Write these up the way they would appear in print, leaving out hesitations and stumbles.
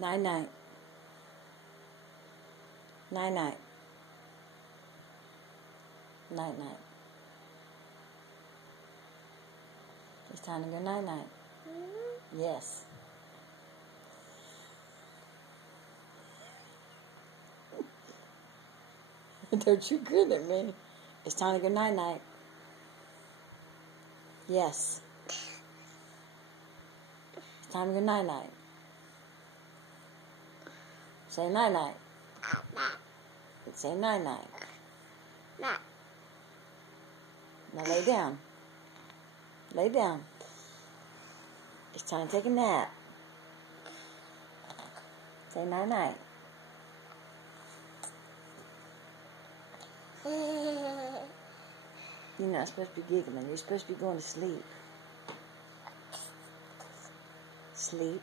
Night night. Night night. Night night. It's time to go night night. Yes. Don't you grin at me. It's time to go night night. Yes. It's time to go night night. Say night night. Say night night. Now lay down. Lay down. It's time to take a nap. Say night night. You're not supposed to be giggling. You're supposed to be going to sleep. Sleep.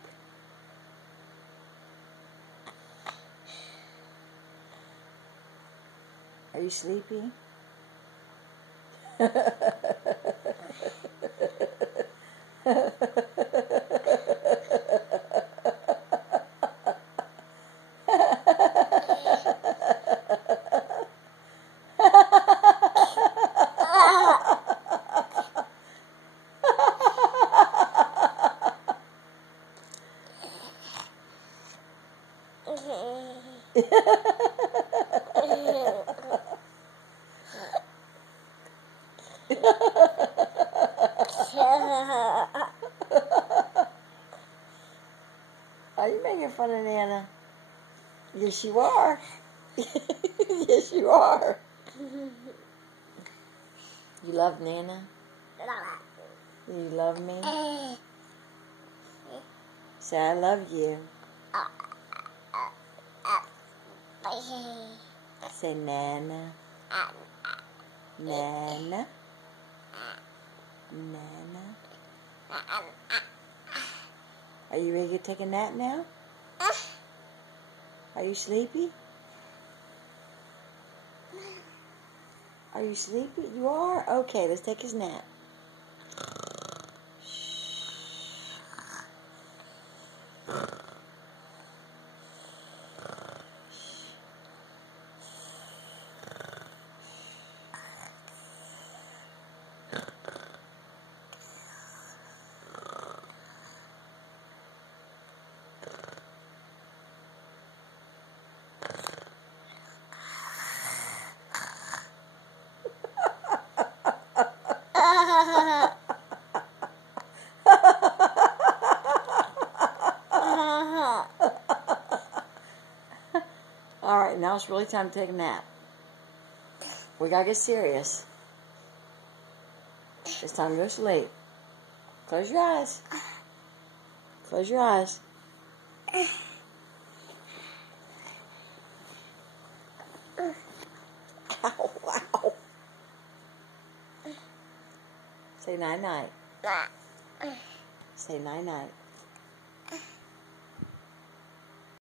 Are you sleepy? Are you making fun of Nana? Yes, you are. Yes, you are. You love Nana? You love me? Say, I love you. Say, Nana. Nana. Nana. Are you ready to take a nap now? Are you sleepy? Are you sleepy? You are? Okay, let's take his nap. Alright, now it's really time to take a nap. We gotta get serious. It's time to go to sleep. Close your eyes. Close your eyes. Ow, wow. Say night night. Say night night.